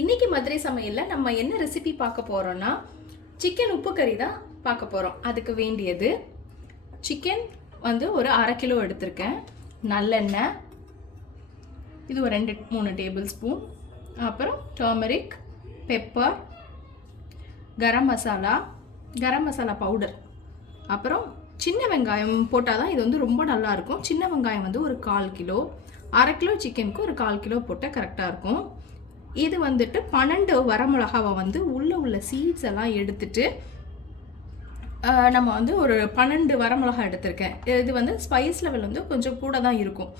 இன்னைக்கு மதுரை சமையல்ல நம்ம என்ன ரெசிபி பார்க்க போறோம்னா சிக்கன் உப்பு கறி தான் பார்க்க போறோம். அதுக்கு வேண்டியது சிக்கன் வந்து ஒரு 1/2 கிலோ எடுத்திருக்கேன். நல்லெண்ணெய் இது ஒரு 2-3 டேபிள் ஸ்பூன், அப்புறம் turmeric, pepper, garam masala powder, அப்புறம் சின்ன வெங்காயம் போட்டால் தான் இது வந்து ரொம்ப நல்லா இருக்கும். சின்ன வெங்காயம் வந்து ஒரு 1/4 கிலோ, 1/2 கிலோ சிக்கனுக்கு ஒரு 1/4 கிலோ போட்டால் கரெக்டாக இருக்கும். இது வந்துட்டு 12 வரமிளகாவை வந்து உள்ள சீட்ஸ் எல்லாம் எடுத்துட்டு நம்ம வந்து ஒரு 12 வரமிளகா எடுத்திருக்கேன். இது வந்து ஸ்பைஸ் லெவல் வந்து கொஞ்சம் கூட தான் இருக்கும்.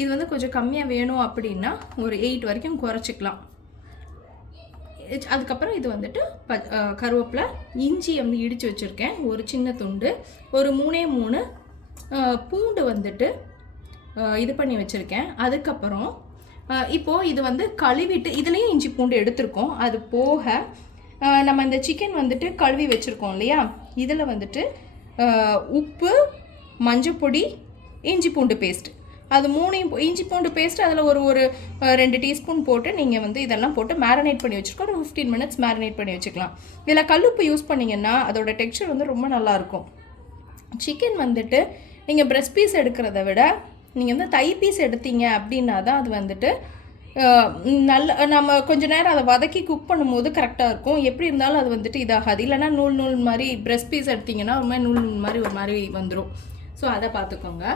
இது வந்து கொஞ்சம் கம்மியாக வேணும் அப்படின்னா ஒரு 8 வரைக்கும் குறைச்சிக்கலாம். அதுக்கப்புறம் இது வந்துட்டு கருவேப்பிலை, இஞ்சி வந்து இடித்து வச்சுருக்கேன் ஒரு சின்ன துண்டு, ஒரு 3 பூண்டு வந்துட்டு இது பண்ணி வச்சுருக்கேன். அதுக்கப்புறம் இப்போது இது வந்து கழுவிட்டு இதுலேயும் இஞ்சி பூண்டு எடுத்திருக்கோம். அது போக நம்ம இந்த சிக்கன் வந்துட்டு கழுவி வச்சுருக்கோம் இல்லையா, இதில் வந்துட்டு உப்பு, மஞ்சப்பொடி, இஞ்சி பூண்டு பேஸ்ட், அது 3 இஞ்சி பூண்டு பேஸ்ட் அதில் ஒரு 2 டீஸ்பூன் போட்டு நீங்கள் வந்து இதெல்லாம் போட்டு மேரினேட் பண்ணி வச்சுருக்கோம். ஒரு 15 மினிட்ஸ் மேரினேட் பண்ணி வச்சுக்கலாம். இதில் கல்லுப்பு யூஸ் பண்ணிங்கன்னா அதோட டெக்ஸ்சர் வந்து ரொம்ப நல்லாயிருக்கும். சிக்கன் வந்துட்டு நீங்கள் பிரெஸ்ட் பீஸ் எடுக்கிறத விட நீங்கள் வந்து தை பீஸ் எடுத்தீங்க அப்படின்னா தான் அது வந்துட்டு நம்ம கொஞ்சம் நேரம் அதை வதக்கி குக் பண்ணும்போது கரெக்டாக இருக்கும். எப்படி இருந்தாலும் அது வந்துட்டு இதாகாது. இல்லைனா நூல் மாதிரி பிரெஸ்ட் பீஸ் எடுத்திங்கன்னா ஒரு மாதிரி நூல் மாதிரி ஒரு மாதிரி வந்துடும். ஸோ அதை பார்த்துக்கோங்க.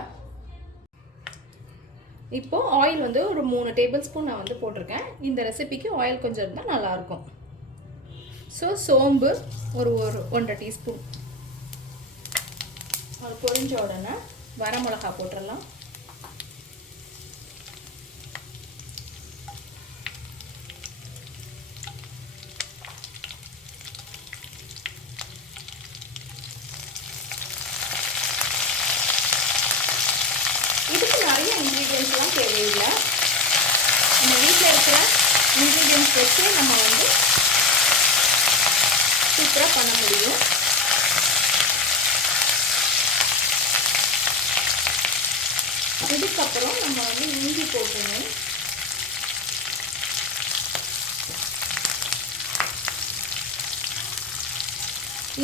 இப்போது ஆயில் வந்து ஒரு 3 டேபிள் ஸ்பூன் நான் வந்து போட்டிருக்கேன். இந்த ரெசிபிக்கு ஆயில் கொஞ்சம் இருந்தால் நல்லாயிருக்கும். ஸோ சோம்பு ஒரு 1.5 டீஸ்பூன், அது பொரிஞ்ச உடனே வரமிளகா போட்டுடலாம். இதுக்கு நிறைய இன்க்ரீடியன்ஸ்லாம் தேவையில்லை. நம்ம வீட்டில் இருக்கிற இன்க்ரீடியன்ஸ் வச்சு நம்ம வந்து சூப்பராக பண்ண முடியும். இதுக்கப்புறம் நம்ம வந்து இஞ்சி போட்டணும்.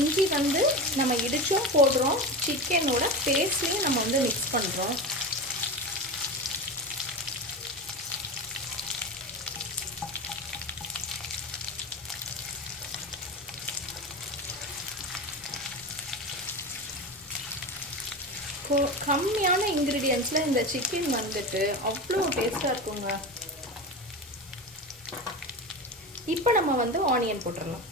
இஞ்சி வந்து நம்ம இடிச்சும் போடுறோம், சிக்கனோட பேஸ்ட்லையும் நம்ம வந்து மிக்ஸ் பண்ணுறோம். கம்மியான இன்க்ரீடியன்ஸில் இந்த சிக்கன் வந்துட்டு அவ்வளோ டேஸ்ட்டாக இருக்குங்க. இப்போ நம்ம வந்து ஆனியன் போட்டுடலாம்.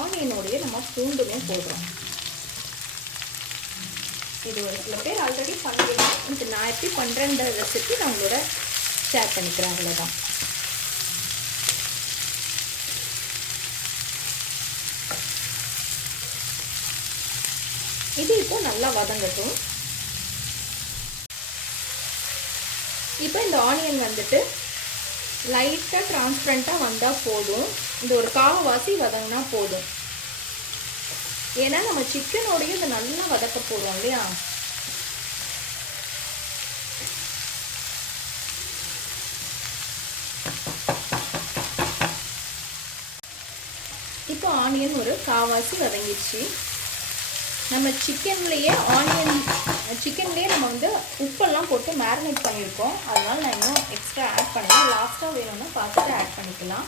ஆனியனோடைய நம்ம பூண்டுமே போடுறோம். இது ஒரு சில பேர் ஆல்ரெடி பண்ணுறீங்க. இது நான் எப்படி பண்ணுறேன்ற ரெசிபி நான் உங்களோட ஷேர் பண்ணிக்கிறேன். அவ்வளோதான். இது இப்போ நல்லா வதங்கட்டும். இப்போ இந்த ஆனியன் வந்துட்டு லைட்டாக டிரான்ஸ்பரண்ட்டாக வந்தால் போதும். இந்த ஒரு கால்வாசி வதங்கினா போதும். ஏன்னா நம்ம சிக்கனோடையும் இதை நல்லா வதக்க போடுறோம் இல்லையா. இப்போ ஆனியன் ஒரு கால்வாசி வதங்கிடுச்சு. நம்ம சிக்கன்லேயே நம்ம வந்து உப்பெல்லாம் போட்டு மேரினேட் பண்ணியிருக்கோம். அதனால நான் இன்னும் எக்ஸ்ட்ரா ஆட் பண்ணலாம். லாஸ்ட்டாக வேணும்னா பார்த்துட்டு ஆட் பண்ணிக்கலாம்.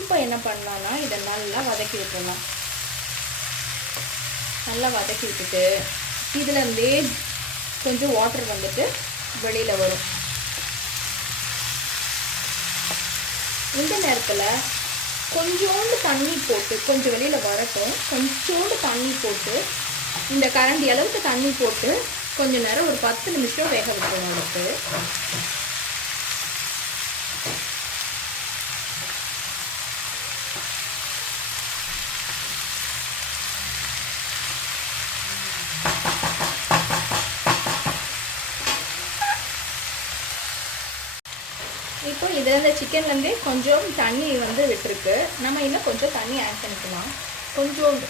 இப்போ என்ன பண்ணலான்னா இதை நல்லா வதக்கி விட்டுடலாம். நல்லா வதக்கி விட்டுட்டு இதுலேருந்தே கொஞ்சம் வாட்டர் வந்துட்டு வெளியில் வரும். இந்த நேரத்தில் கொஞ்சோண்டு தண்ணி போட்டு, கொஞ்சம் வெளியில் வரட்டும், கொஞ்சோண்டு தண்ணி போட்டு, இந்த கரண்டி அளவுக்கு தண்ணி போட்டு கொஞ்சம் நேரம் ஒரு 10 நிமிஷம் வேக விட்டுருவோம். அடுத்து இப்போ இதில் இந்த சிக்கன்லேருந்தே கொஞ்சம் தண்ணி வந்து விட்டுருக்கு. நம்ம இன்னும் கொஞ்சம் தண்ணி ஆட் பண்ணிக்கலாம். கொஞ்சோண்டு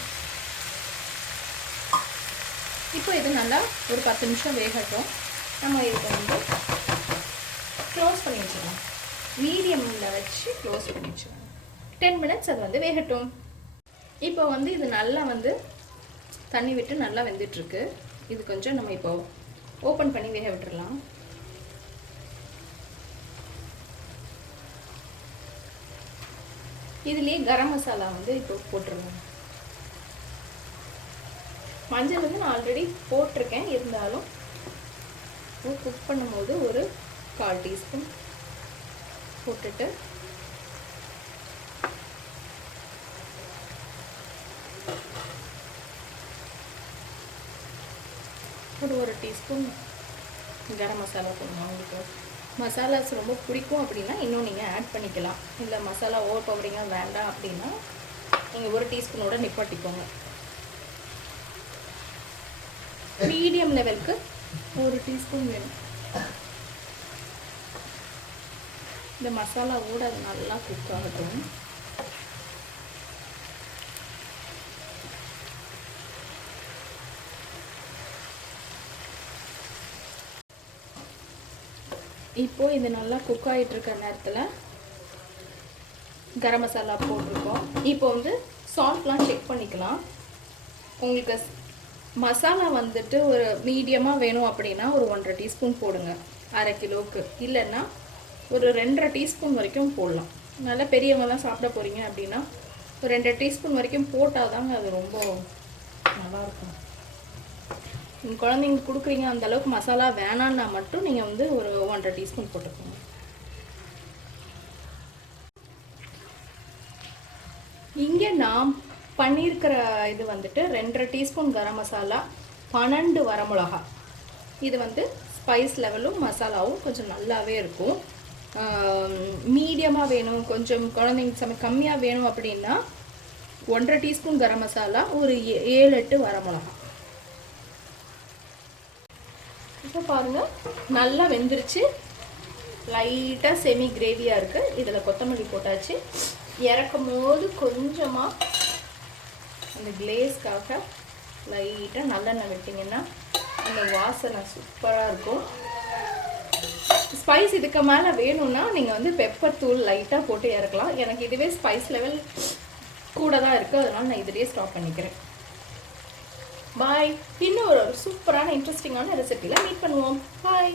இப்போ இது நல்லா ஒரு 10 நிமிஷம் வேகட்டும். நம்ம இதை வந்து க்ளோஸ் பண்ணி வச்சுக்கலாம். மீடியமில் வச்சு க்ளோஸ் பண்ணி வச்சுக்கலாம். 10 மினிட்ஸ் அது வந்து வேகட்டும். இப்போ வந்து இது நல்லா வந்து தண்ணி விட்டு நல்லா வெந்துட்டுருக்கு. இது கொஞ்சம் நம்ம இப்போ ஓப்பன் பண்ணி வேக விட்டுடலாம். இதுலேயே கரம் மசாலா வந்து இப்போ போட்டுருவோம். மஞ்சள் வந்து நான் ஆல்ரெடி போட்டிருக்கேன், இருந்தாலும் குக் பண்ணும்போது ஒரு 1/4 டீஸ்பூன் போட்டுட்டு ஒரு டீஸ்பூன் கரம் மசாலா போடணும். உங்களுக்கு மசாலாஸ் ரொம்ப பிடிக்கும் அப்படின்னா இன்னும் நீங்கள் ஆட் பண்ணிக்கலாம். இல்லை மசாலா ஓவர் பவுடரிங்காக வேண்டாம் அப்படின்னா நீங்கள் 1 டீஸ்பூனோட நிப்பாட்டிக்கோங்க. மீடியம் லெவலுக்கு 1 டீஸ்பூன் வேணும். இந்த மசாலாவோட அது நல்லா குக் ஆகட்டும். இப்போ இது நல்லா குக் ஆகிட்டு இருக்க நேரத்தில் கரம் மசாலா போட்டிருக்கோம். இப்போ வந்து சால்ட்லாம் செக் பண்ணிக்கலாம். உங்களுக்கு மசாலா வந்துட்டு ஒரு மீடியமாக வேணும் அப்படின்னா ஒரு 1.5 டீஸ்பூன் போடுங்க 1/2 கிலோவுக்கு. இல்லைன்னா ஒரு 2.5 டீஸ்பூன் வரைக்கும் போடலாம். நல்லா பெரியவங்க தான் சாப்பிட போகிறீங்க அப்படின்னா ஒரு 2 டீஸ்பூன் வரைக்கும் போட்டால் தாங்க அது ரொம்ப நல்லாயிருக்கும். நீங்கள் குழந்தைங்க கொடுக்குறீங்க அந்தளவுக்கு மசாலா வேணான்னா மட்டும் நீங்கள் வந்து ஒரு 1.5 டீஸ்பூன் போட்டுக்கோங்க. இங்கே நான் பண்ணியிருக்கிற இது வந்துட்டு 2.5 டீஸ்பூன் கரம் மசாலா, 12 வரமிளகா. இது வந்து ஸ்பைஸ் லெவலும் மசாலாவும் கொஞ்சம் நல்லாவே இருக்கும். மீடியமாக வேணும், கொஞ்சம் குழந்தைங்க கம்மியாக வேணும் அப்படின்னா 1.5 டீஸ்பூன் கரம் மசாலா, ஒரு 7-8 வரமிளகா. இப்போ பாருங்கள் நல்லா வெந்துருச்சு. லைட்டாக செமி கிரேவியாக இருக்குது. இதில் கொத்தமல்லி போட்டாச்சு. இறக்கும் போது கொஞ்சமாக அந்த கிளேஸ்க்காக லைட்டாக நல்லெண்ணெய் விட்டிங்கன்னா அந்த வாசனை சூப்பராக இருக்கும். ஸ்பைஸ் இதுக்கு மேலே வேணும்னா நீங்கள் வந்து பெப்பர் தூள் லைட்டாக போட்டு இறக்கலாம். எனக்கு இதுவே ஸ்பைஸ் லெவல் கூட தான் இருக்குது, அதனால் நான் இதிலேயே ஸ்டாப் பண்ணிக்கிறேன். பாய். இன்னும் ஒரு சூப்பரான இன்ட்ரெஸ்டிங்கான ரெசிபியில் மீட் பண்ணுவோம். பாய்.